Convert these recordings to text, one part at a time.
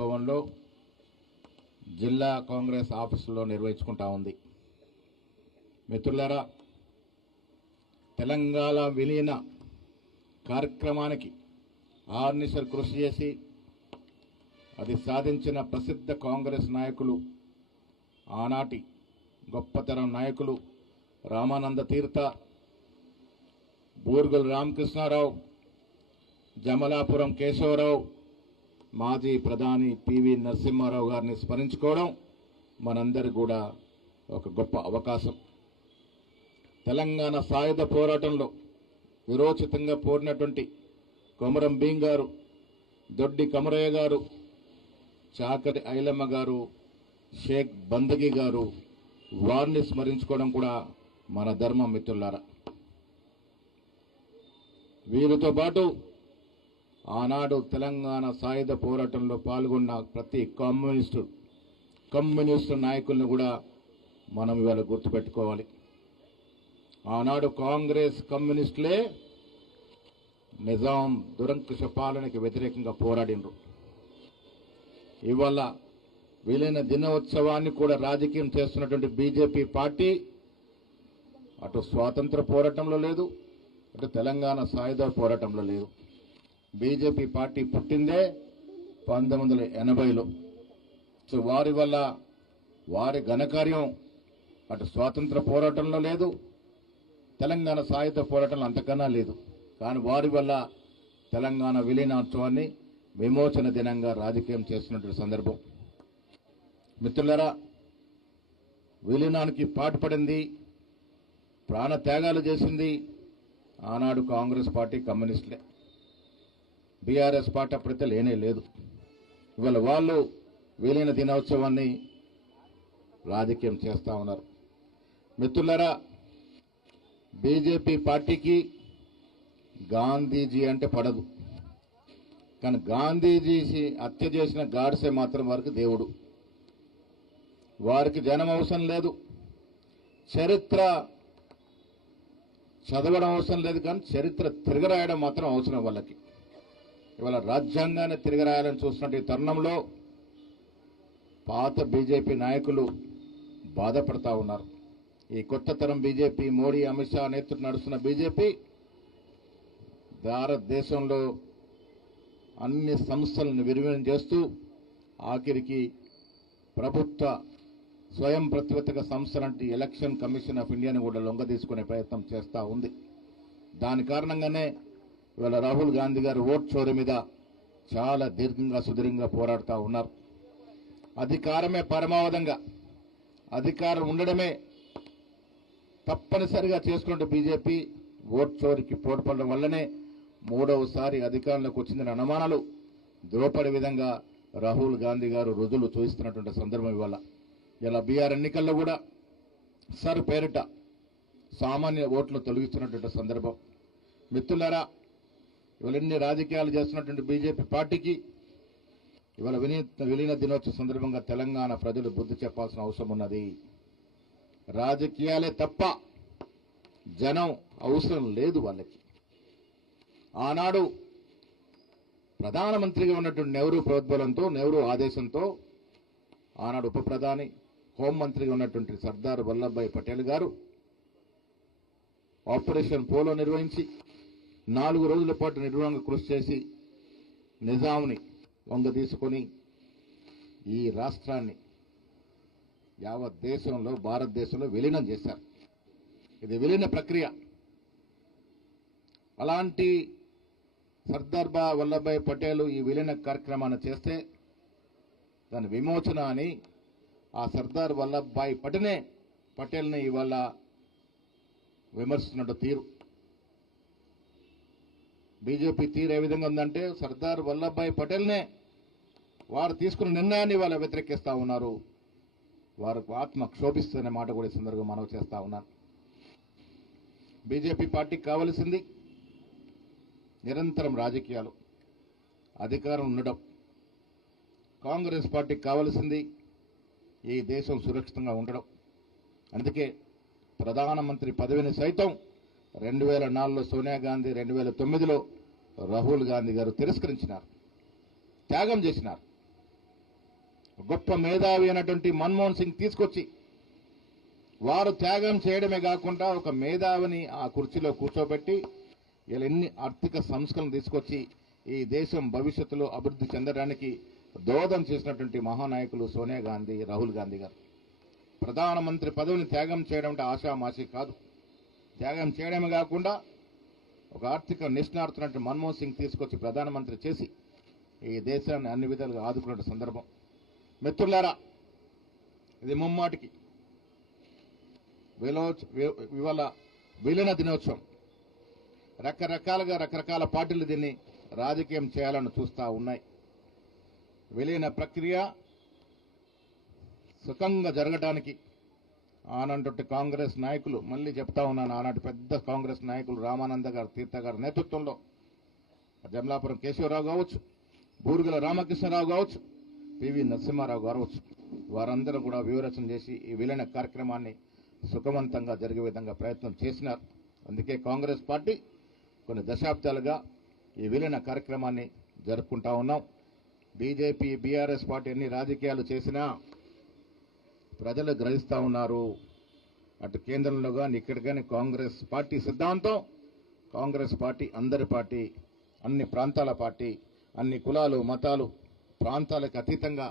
భవన్లో జిల్లా కాంగ్రెస్ ఆఫీసులో నిర్వహించుకుంటా ఉంది. మిత్రులారా తెలంగాణ విలీన కార్యక్రమానికి ఆర్నిసర్ కృషి చేసి అది సాధించిన ప్రసిద్ధ కాంగ్రెస్ నాయకులు ఆనాటి గొప్పతరం నాయకులు రామానంద తీర్థ బూర్గుల రామకృష్ణారావు జమలాపురం కేశవరావు మాజీ ప్రధాని పివి నరసింహారావు గారిని స్మరించుకోవడం మనందరి కూడా ఒక గొప్ప అవకాశం. తెలంగాణ సాయుధ పోరాటంలో విరోచితంగా పోరినటువంటి కొమరం భీం గారు దొడ్డి కమరయ్య గారు చాకటి ఐలమ్మ గారు షేక్ బందగి గారు వారిని స్మరించుకోవడం కూడా మన ధర్మం మిత్రులారా. వీరితో పాటు ఆనాడు తెలంగాణ సాయుధ పోరాటంలో పాల్గొన్న ప్రతి కమ్యూనిస్టు కమ్యూనిస్టు నాయకులను కూడా మనం ఇవాళ గుర్తుపెట్టుకోవాలి. ఆనాడు కాంగ్రెస్ కమ్యూనిస్టులే నిజాం దురంకుశ పాలనకి వ్యతిరేకంగా పోరాడినరు ఇవాళ వీలైన దినోత్సవాన్ని కూడా రాజకీయం చేస్తున్నటువంటి బీజేపీ పార్టీ అటు స్వాతంత్ర పోరాటంలో లేదు అటు తెలంగాణ సాయుధ పోరాటంలో లేదు. బీజేపీ పార్టీ పుట్టిందే పంతొమ్మిది వందల ఎనభైలో. సో వారి వల్ల వారి ఘనకార్యం అటు స్వాతంత్ర పోరాటంలో లేదు తెలంగాణ సాయుధ పోరాటంలో అంతకన్నా లేదు. కానీ వారి వల్ల తెలంగాణ విలీనోత్సవాన్ని విమోచన దినంగా రాజకీయం చేస్తున్నటువంటి సందర్భం. మిత్రులరా విలీనానికి పాటుపడింది ప్రాణ త్యాగాలు చేసింది ఆనాడు కాంగ్రెస్ పార్టీ కమ్యూనిస్టులే. బీఆర్ఎస్ పార్టీ అప్పుడైతే లేనే లేదు. ఇవాళ వాళ్ళు వీలైన దినోత్సవాన్ని రాజకీయం చేస్తా ఉన్నారు. మిత్రులరా బీజేపీ పార్టీకి గాంధీజీ అంటే పడదు. కానీ గాంధీజీ హత్య చేసిన గాడ్సే మాత్రం వారికి దేవుడు. వారికి జనం అవసరం లేదు. చరిత్ర చదవడం అవసరం లేదు కానీ చరిత్ర తిరగరాయడం మాత్రం అవసరం వాళ్ళకి. ఇవాళ రాజ్యాంగాన్ని తిరగరాయాలని చూస్తున్న ఈ తరుణంలో పాత బీజేపీ నాయకులు బాధపడతా ఉన్నారు. ఈ కొత్త తరం బీజేపీ మోడీ అమిత్ షా నేతృత్వం నడుస్తున్న బీజేపీ భారతదేశంలో అన్ని సంస్థలను విరివినం చేస్తూ ఆఖరికి ప్రభుత్వ స్వయం ప్రతిపత్తిక సంస్థలంటే ఎలక్షన్ కమిషన్ ఆఫ్ ఇండియాని కూడా లొంగ తీసుకునే ప్రయత్నం చేస్తూ ఉంది. దాని కారణంగానే ఇవాళ రాహుల్ గాంధీ గారు ఓట్ చోరీ మీద చాలా దీర్ఘంగా సుదీర్ఘంగా పోరాడుతూ ఉన్నారు. అధికారమే పరమావధంగా. అధికారం ఉండడమే తప్పనిసరిగా చేసుకున్నట్టు బీజేపీ ఓట్ చోరికి పోటపడడం వల్లనే మూడవసారి అధికారంలోకి వచ్చిందని అనుమానాలు ద్రోపడి విధంగా రాహుల్ గాంధీ గారు రుజువులు చూపిస్తున్నటువంటి సందర్భం ఇవాళ. ఇలా బీఆర్ ఎన్నికల్లో కూడా సర్ పేరిట సామాన్య ఓట్లు తొలగిస్తున్నటువంటి సందర్భం. మిత్రులారా ఇవాళ ఎన్ని రాజకీయాలు చేస్తున్నటువంటి బీజేపీ పార్టీకి ఇవాళ వినీత విలీన దినోత్సవ సందర్భంగా తెలంగాణ ప్రజలు బుద్ధి చెప్పాల్సిన అవసరం ఉన్నది. రాజకీయాలే తప్ప జనం అవసరం లేదు వాళ్ళకి. ఆనాడు ప్రధానమంత్రిగా ఉన్నటువంటి నెహ్రూ ప్రోద్బలంతో నెహ్రూ ఆదేశంతో ఆనాడు ఉప ప్రధాని హోంమంత్రిగా ఉన్నటువంటి సర్దార్ వల్లభాయ్ పటేల్ గారు ఆపరేషన్ పోలో నిర్వహించి నాలుగు రోజుల పాటు నిర్వహణగా కృషి చేసి నిజాంని వంగ తీసుకొని ఈ రాష్ట్రాన్ని యావత్ దేశంలో భారతదేశంలో విలీనం చేశారు. ఇది విలీన ప్రక్రియ. అలాంటి సర్దార్ బా వల్లభాయ్ పటేల్ ఈ విలీన కార్యక్రమాన్ని చేస్తే దాని విమోచన అని ఆ సర్దార్ వల్లభాయ్ పటనే పటేల్ని ఇవాళ విమర్శించినట్టు తీరు. బీజేపీ తీరు ఏ విధంగా ఉందంటే సర్దార్ వల్లభాయ్ పటేల్నే వారు తీసుకున్న నిర్ణయాన్ని వాళ్ళు వ్యతిరేకిస్తూ ఉన్నారు. వారికి ఆత్మ క్షోభిస్తుందనే మాట కూడా ఈ సందర్భంగా మనవి చేస్తూ ఉన్నాను. బీజేపీ పార్టీకి కావలసింది నిరంతరం రాజకీయాలు అధికారం ఉండడం. కాంగ్రెస్ పార్టీకి కావలసింది ఈ దేశం సురక్షితంగా ఉండడం. అందుకే ప్రధానమంత్రి పదవిని సైతం రెండు వేల నాలుగులో సోనియా గాంధీ రెండు వేల తొమ్మిదిలో రాహుల్ గాంధీ గారు తిరస్కరించినారు. త్యాగం చేసినారు. గొప్ప మేధావి అయినటువంటి మన్మోహన్ సింగ్ తీసుకొచ్చి వారు త్యాగం చేయడమే కాకుండా ఒక మేధావిని ఆ కుర్చీలో కూర్చోబెట్టి ఇలా ఎన్ని ఆర్థిక సంస్కరణలు తీసుకొచ్చి ఈ దేశం భవిష్యత్తులో అభివృద్ధి చెందడానికి దోహదం చేసినటువంటి మహానాయకులు సోనియా గాంధీ రాహుల్ గాంధీ గారు. ప్రధానమంత్రి పదవిని త్యాగం చేయడం అంటే ఆశామాషి కాదు. త్యాగం చేయడమే కాకుండా ఒక ఆర్థిక నిష్ణార్థున్నట్టు మన్మోహన్ సింగ్ తీసుకొచ్చి ప్రధానమంత్రి చేసి ఈ దేశాన్ని అన్ని విధాలుగా ఆదుకున్న సందర్భం. మిత్రులారా ఇది ముమ్మాటికి విలోచ్ ఇవాళ విలీన దినోత్సవం. రకరకాలుగా రకరకాల పార్టీలు దీన్ని రాజకీయం చేయాలని చూస్తా ఉన్నాయి. విలీన ప్రక్రియ సుఖంగా జరగడానికి ఆనాటి కాంగ్రెస్ నాయకులు మళ్ళీ చెప్తా ఉన్నాను ఆనాటి పెద్ద కాంగ్రెస్ నాయకులు రామానంద గారు తీర్థ గారి నేతృత్వంలో. జమలాపురం కేశవరావు కావచ్చు బూరుగుల రామకృష్ణరావు కావచ్చు పివి నరసింహారావు కావచ్చు. వారందరూ కూడా వివరచన చేసి ఈ విలన కార్యక్రమాన్ని సుఖవంతంగా జరిగే విధంగా ప్రయత్నం చేసినారు. అందుకే కాంగ్రెస్ పార్టీ కొన్ని దశాబ్దాలుగా ఈ విలీన కార్యక్రమాన్ని జరుపుకుంటా ఉన్నాం. బీజేపీ బీఆర్ఎస్ పార్టీ ఎన్ని రాజకీయాలు చేసినా ప్రజలు గ్రహిస్తా ఉన్నారు. అటు కేంద్రంలో కానీ ఇక్కడ కానీ కాంగ్రెస్ పార్టీ సిద్ధాంతం కాంగ్రెస్ పార్టీ అందరి పార్టీ అన్ని ప్రాంతాల పార్టీ అన్ని కులాలు మతాలు ప్రాంతాలకు అతీతంగా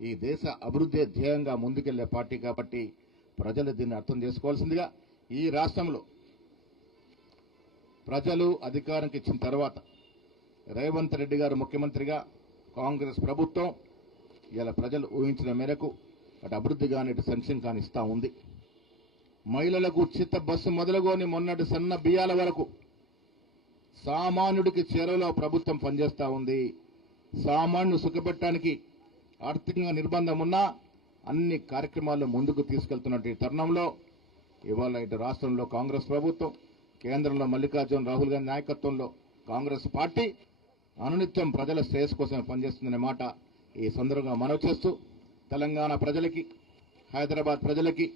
ఈ దేశ అభివృద్ధి ధ్యేయంగా ముందుకెళ్ళే పార్టీ కాబట్టి ప్రజలు దీన్ని అర్థం చేసుకోవాల్సిందిగా ఈ రాష్ట్రంలో ప్రజలు అధికారంకి ఇచ్చిన తర్వాత రేవంత్ రెడ్డి గారు ముఖ్యమంత్రిగా కాంగ్రెస్ ప్రభుత్వం ఇలా ప్రజలు ఊహించిన మేరకు అటు అభివృద్ధి కానీ ఇటు సంక్షేమం కానీ ఇస్తూ ఉంది. మహిళలకు ఉచిత బస్సు మొదలుకొని మొన్నటి సన్న బియ్యాల వరకు సామాన్యుడికి చేరువలో ప్రభుత్వం పనిచేస్తూ ఉంది. సామాన్యుడు సుఖపెట్టడానికి ఆర్థికంగా నిర్బంధం ఉన్నా అన్ని కార్యక్రమాలు ముందుకు తీసుకెళ్తున్నటువంటి తరుణంలో ఇవాళ ఇటు రాష్ట్రంలో కాంగ్రెస్ ప్రభుత్వం కేంద్రంలో మల్లికార్జున రాహుల్ గాంధీ నాయకత్వంలో కాంగ్రెస్ పార్టీ అనునిత్యం ప్రజల శ్రేయస్ కోసం పనిచేస్తుందనే మాట ఈ సందర్భంగా మనవి చేస్తూ తెలంగాణ ప్రజలకి హైదరాబాద్ ప్రజలకి